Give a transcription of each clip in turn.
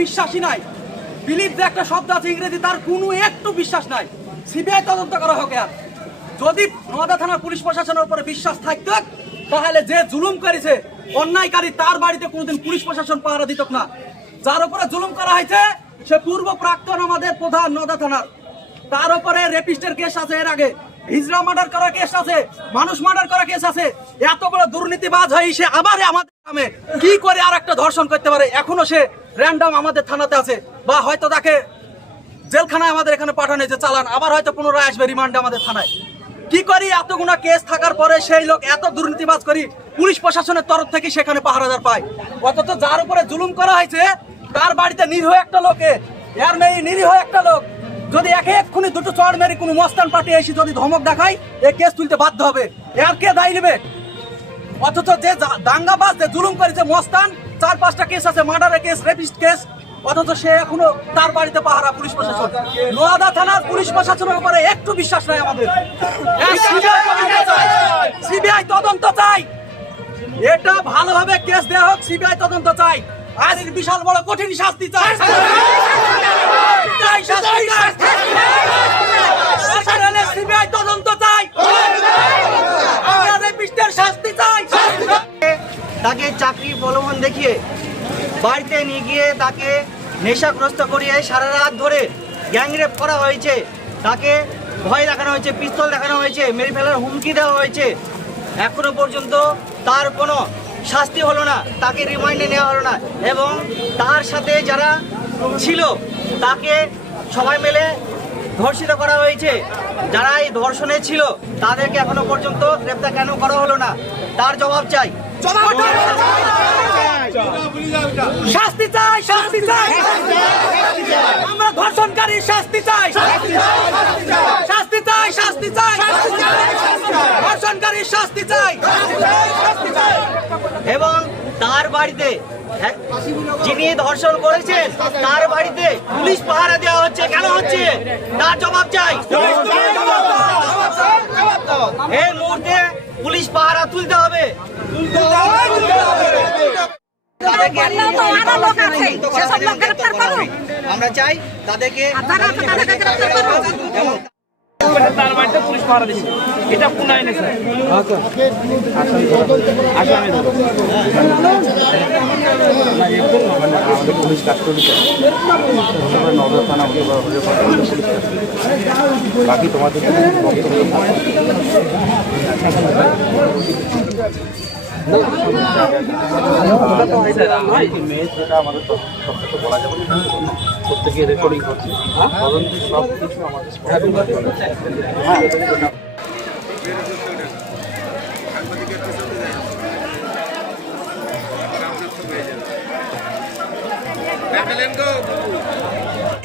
বিশ্বাসী নাই। বিলিভ যে একটা শব্দ আছে ইংরেজি, তার কোনো একটু বিশ্বাস নাই। সিবিআই তদন্ত করা হোক আর যদি নওদা থানার পুলিশ প্রশাসনের উপরে বিশ্বাস থাকতো, তাহলে যে জুলুম করেছে, অন্যায়কারী তার বাড়িতে কোনোদিন পুলিশ প্রশাসন পাহারা দিত না। যার উপরে জুলুম করা হয়েছে, সে পূর্ব প্রাক্তন আমাদের প্রধান নওদা থানার। তার উপরে রেপিস্টের কেস আছে এর আগে। হিজড়া মার্ডার করা কেস আছে, মানুষ মার্ডার করা কেস আছে। এত বড় দুর্নীতিবাজ হয়ে সে আবার আমাদের নামে কি করে আর একটা ধর্ষণ করতে পারে? এখনও সে র্যান্ডম আমাদের থানাতে আছে বা হয়তো তাকে জেলখানায় আমাদের এখানে পাঠানো হয়েছে চালান, আবার হয়তো পুনরায় আসবে রিমান্ডে আমাদের থানায়। কি করি? এতগুনা কেস থাকার পরে সেই লোক এত দুর্নীতিবাজ করি, পুলিশ প্রশাসনের তরফ থেকে সেখানে পাহারাদার পায়। অথচ যার উপরে জুলুম করা হয়েছে, তার বাড়িতে নিরীহ একটা লোকে, এর মেয়ে নিরীহ একটা লোক। যদি একে এক্ষুনি দুটো চড় মেরে কোনো মস্তান পার্টি এসে যদি ধমক দেখায়, এ কেস তুলতে বাধ্য হবে। এর কে দায়ী নেবে? অথচ যে দাঙ্গাবাজ, যে জুলুম করেছে মস্তান চার পাঁচটা কেস আছে মার্ডারের কেস রেপিস্ট কেস অথচ সে এখনও তার বাড়িতে পাহারা পুলিশ প্রশাসন। নোয়াদা থানার পুলিশ প্রশাসনের উপরে একটু বিশ্বাস নাই আমাদের। সিবিআই তদন্ত চাই। এটা ভালোভাবে কেস দেওয়া হোক, সিবিআই তদন্ত চাই। আর বিশাল বড় কঠিন শাস্তি চাই। সিবিআই তদন্ত দেখিয়ে বাড়িতে নিয়ে গিয়ে তাকে নেশাগ্রস্ত করিয়ে সারা রাত ধরে গ্যাংরেপ করা হয়েছে। তাকে ভয় দেখানো হয়েছে, পিস্তল দেখানো হয়েছে, মেরে ফেলার হুমকি দেওয়া হয়েছে। এখনও পর্যন্ত তার কোনো শাস্তি হলো না, তাকে রিমাইন্ডে নেওয়া হলো না। এবং তার সাথে যারা ছিল, তাকে সবাই মিলে ধর্ষিত করা হয়েছে। যারা এই ধর্ষণে ছিল, তাদেরকে এখনও পর্যন্ত গ্রেপ্তার কেন করা হলো না? তার জবাব চাই। শাস্তি চাই শাস্তি চাই। আমরা ধর্ষণকারী শাস্তি চাই। শাস্তি চাই শাস্তি চাই। ধর্ষণকারী শাস্তি চাই। এবং তার বাড়িতে হ্যাঁ, যিনি ধর্ষণ করেছেন তার বাড়িতে পুলিশ পাহারা দেওয়া হচ্ছে। কেন হচ্ছে? তার জবাব চাই। এই মুহূর্তে পুলিশ পাহারা তুলতে হবে। আমরা চাই তাদেরকে। তার বাড়িতে পুলিশ পাহারা দিচ্ছে এটা কোন আইনে স্যার? আসামি ধরো। পুলিশ কাজ নগর থানা দিতে। বাকি তোমাদের প্রত্যেকে রেকর্ডিং করছে তদন্তে সব কিছু আমাদের করে দেওয়া।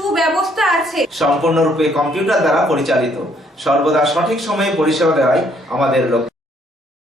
সুব্যবস্থা আছে। সম্পূর্ণরূপে কম্পিউটার দ্বারা পরিচালিত। সর্বদা সঠিক সময়ে পরিষেবা দেওয়াই আমাদের লক্ষ্য।